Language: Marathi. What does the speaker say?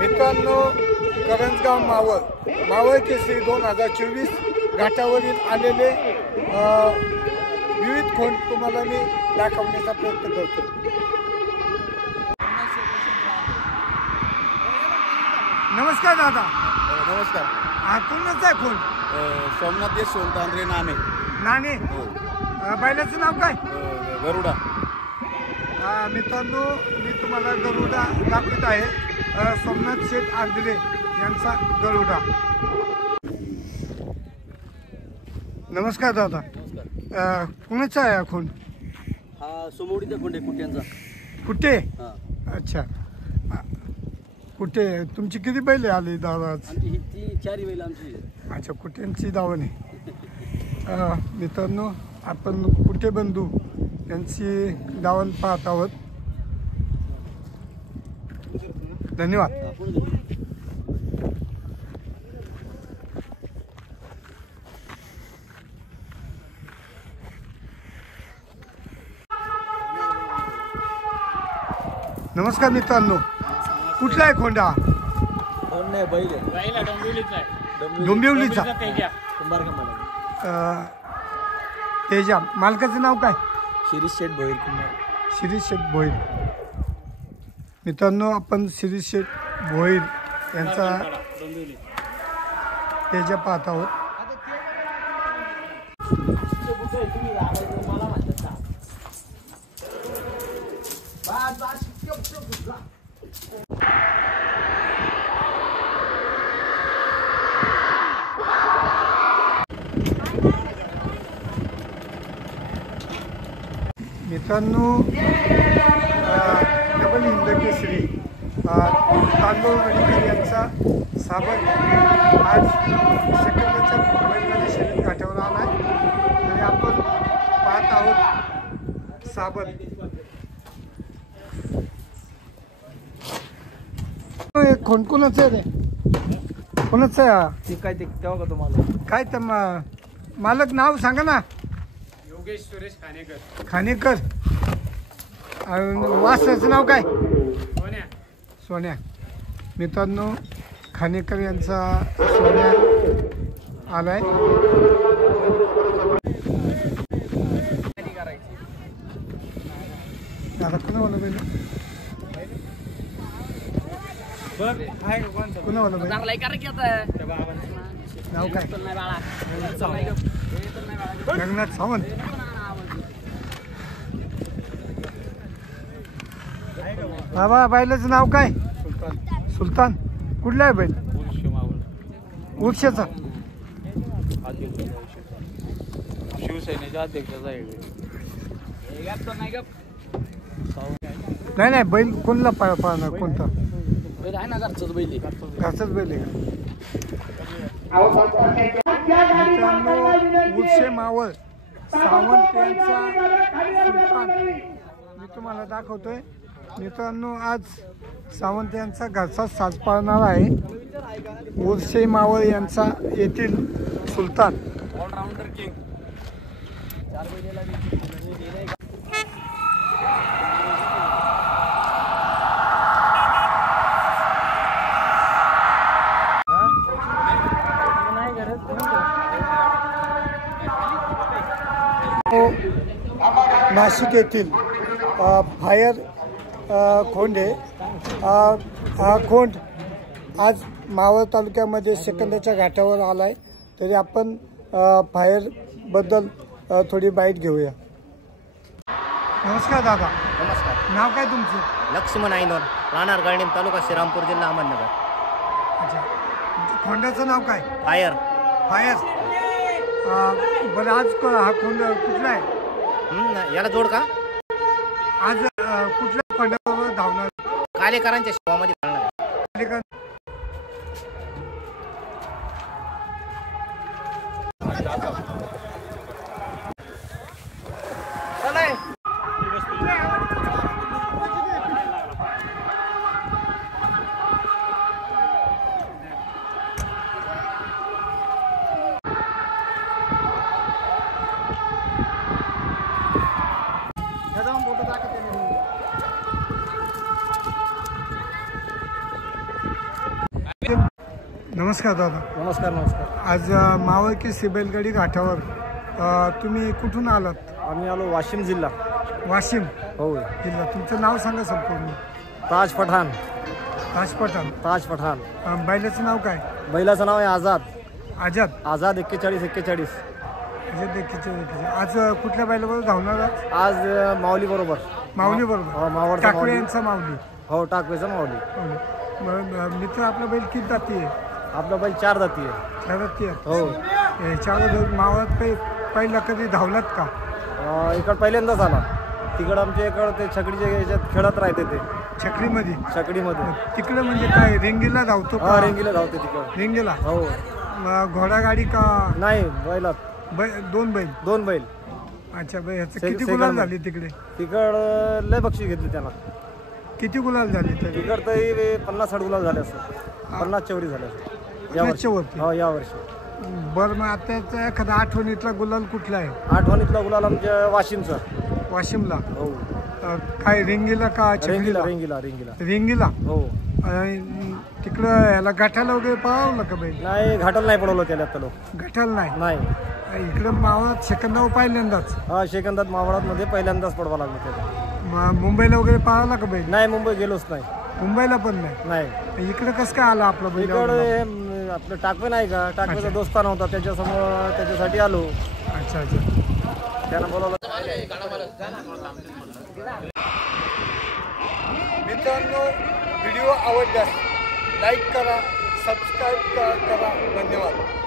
मित्रांनो, करंजगाव मावळ केसरी 2024 घाटावरील आलेले विविध खोंड तुम्हाला मी दाखवण्याचा प्रयत्न करतो। नमस्कार दादा। नमस्कार। हा कोणाचा आहे खोंड? सोमनाथ यशवंत आंद्रे नाणे। नाणे? बैलाचं नाव काय? गरुडा। मित्रांनो, मी तुम्हाला गरुडा दाखवत आहे। सोमनाथ शेठ आंद्रे यांचा गरुडा। नमस्कार दादा। कोणाचा आहे खोंड? हा सोमवडीचा खोंड आहे, कुट्यांचा। कुठे? अच्छा, कुठे तुमची किती बैल आली दादा? ती 4 बैल आमची। अच्छा, कुट्यांची दावण आहे। मित्रांनो, आपण कुठे बंधू यांची दावण पाहत आहोत। धन्यवाद। नमस्कार मित्रांनो, कुठला आहे खोंडा? खोंड नाही, बैल आहे। डोंबिवलीचा आहे। डोंबिवलीचा तेजा। तेजा। मालकाचं नाव काय? शिरीष शेठ भोईर। शिरीष शेठ भोईर। मित्रांनो, आपण शिरीष शेठ भोईर यांचा तेजा पाहत आहोत। मित्रांनो, डबल हिंद केसरी तांदूळ वडीकर यांचा साबण आज सेकंदाच्या बैलगाडी शर्यत घाटावर आला आहे। आणि आपण पाहत आहोत साबण। खोंड कोणाचं आहे रे? कोणाचं आहे? ते काय ते तेव्हा का तुम्हाला काय तर मालक नाव सांगा ना? योगेश सुरेश खानेकर। खानेकर। वासाचं नाव काय? सोन्या। सोन्या। मित्रांनो, खानेकर यांचा सोन्या आलाय। आता कोणावाला बैल? कोणावाला बैल? नाव काय? रंगनाथ सावंत। बाबा, बैलाचं नाव काय? सुलतान। कुठला आहे बैल? उर्षेचा। शिवसेनेच्या अध्यक्षाचा आहे। नाही नाही, बैल कोणला पाहणार? कोणता बैल आहे ना, घरचाच बैल आहे। घरचाच बैल आहे का? मित्रांनो, उर्षे मावळ सावंत यांचा सुलतान मी तुम्हाला दाखवतोय। मित्रांनो, आज सावंत यांचा घरचा साज पाळणार आहे। उर्षे मावळ यांचा येथील सुलतान। All-rounder king. नाशिक येथील फायर खोंड आहे। हा खोंड आज मावळ तालुक्यामध्ये सेकंदाच्या घाटावर आला आहे। तरी आपण फायरबद्दल थोडी बाईट घेऊया। नमस्कार दादा। नमस्कार। नाव काय तुमचं? लक्ष्मण आईनोर, राहणार गळणीम, तालुका श्रीरामपूर, जिल्हा अहमदनगर। अच्छा, खोंडाचं नाव काय? फायर। फायर। बरं, आज हा खोंड कुठला आहे? याला जोड का? आज कुठल्या खोंडावर धावणार? कालेकरांच्या शेवामध्ये धावणार आहे। नमस्कार दादा. नमस्कार नमस्कार. आज मावळ केसरी बैलगाडी घाटावर तुम्ही कुठून आलात? आम्ही आलो वाशिम जिल्हा. वाशिम हो. जिल्हा. तुमचं नाव सांगा संपूर्ण. ताज पठाण. ताज पठाण. ताज पठाण. बैलाचं नाव काय? बैलाचं नाव आहे आझाद. आझाद. आझाद 41. आझाद 41. आज कुठल्या बैलाबरोबर धावणार आहात? आज माऊली बरोबर. माऊली बरोबर. हो, मावळचा टाकळे यांचा माऊली. हो, टाकवेचा माऊली. मित्र आपला बैल किती जाती आहे? आपला बैल 4 जाती आहे. 4 जाती आहे. हो. याच्यावर मावळात पहिला कधी धावलात का? इकडं पहिल्यांदाच आला. तिकडं आमच्या इकडं ते छकडीच्या याच्यात खेळत राहते ते छकडीमध्ये. छकडीमध्ये. तिकडे म्हणजे काय रेंगीला धावतो हा, का? रेंगीला धावते तिकडं. रेंगीला. हो. घोडागाडी का? नाही, बैलात. दोन बैल. 2 बैल. अच्छा. ह्याचं से- किती सेकंड गुलाल मध्ये. झाली तिकडे? तिकडं लय बक्षीस घेतली त्यांना. किती गुलाल झाली तरी? तिकडं तरी 50-60 गुलाल झाले असं. 50-40 झाले असं. याच्या वरती. हो, यावर्षी. बरं, मग आताचा एखादा आठवणीतला गुलाल कुठला आहे? आठवणीतला गुलाल आमच्या वाशिमचा. वाशिमला. हो. काय रेंगीला का रेंगीला छकडीला? रेंगीला. रेंगीला. हो. तिकडं याला गाठाला वगैरे पळावलं का बैल? नाही, घाटाला नाही पडवलं त्याला आता लोक. गाठाला नाही. नाही. इकडं मावळात सेकंदावर पहिल्यांदाच. हा, सेकंदात मावळात पहिल्यांदाच पडवा लागलं त्याला. मुंबईला वगैरे पळावला का बैल? नाही, मुंबई गेलोच नाही. मुंबईला पण नाही. नाही. इकडं कसं काय आला आपला बैल? इकडे आपलं टाकवे नाही का, टाकवेचा दोस्तान होता, त्याच्यासमोर त्याच्यासाठी आलो. अच्छा अच्छा. त्यानं बोलावलं. मित्रांनो, व्हिडिओ आवडल्यास लाईक करा, सबस्क्राईब करा. धन्यवाद.